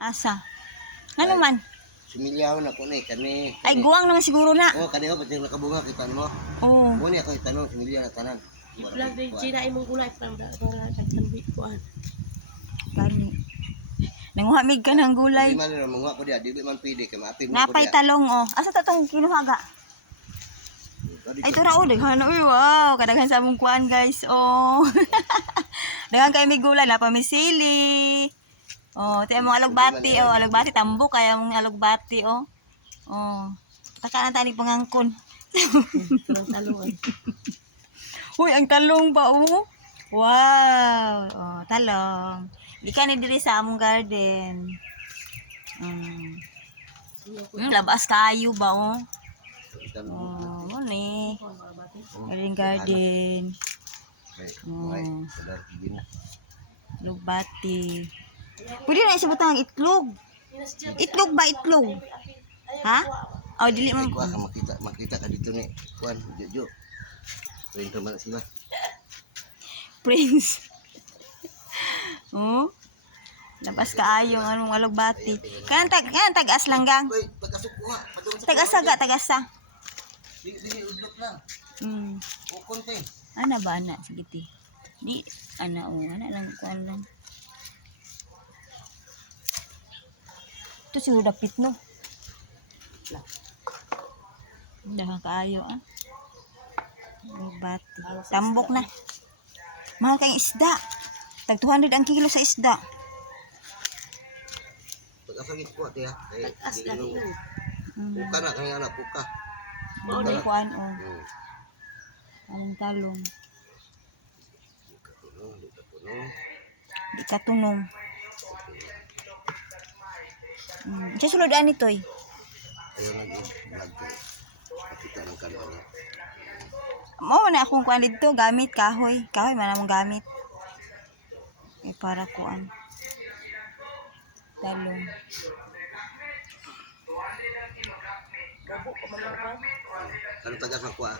Asa? Ano man? Sumilyaw na ko ni kani. Ay, guwang naman siguro na. Oh, kani pati nakabunga kita mo. Oo. Mo ni ako itanong sumilyaw na tanan. Vlog din Gina imong gulay from nagtanbi ko an. Gani. Nanguhamig ka ng gulay. Di man ra mga ko dia, di man pwede kay maapil mo ko Napay dia. talong oh. Asa ta tong kinuha ga? Ay tura oh, daghan uy, wow, kadaghan sa among kuan guys. Oh. Daghan kay may gulay na pamisili. Oh, ti among alugbati oh, alugbati tambok kay among alugbati oh. Oh. Taka na tani pangangkon. Talong. Uy, ang talong ba oh? Wow. Oh, talong. Di ka ni diri sa among garden. Labas kayo ba oh? Oh, mo ni. Garden. Oh. Sadar din. Lugbati. Pwede na isabot ang itlog. Itlog ba itlog? Ha? Oh, dili man. Ko makita ka dito ni kuan Jojo. Pwede man sila. Prince. Oh. Labas kaayo ang anong alugbati. Kanang tag-as lang gang. Uy, pagkasok ko nga. Tag-asa ga, tag-asa. Dili udlok lang. Ukon te. Ana ba ana sige ti. Di ana oh, ana lang kuan lang. Ito siguro dapit no. Dahan kaayo ah. Alugbati. Tambok na. Mahal kayong isda. Tag 200 ang kilo sa isda. Pagkasakit ko ate ha. As ka Dili din. puka na kaya na puka. Ano kuan oh. Anong talong. Di katunong. Sa sulod ani toy. Ayaw nag-vlog ko. Makita ng kanala. Mao na akong kuan dito gamit kahoy. Kahoy man among gamit. Para kuan. Talong. Ano tagas ng kuha?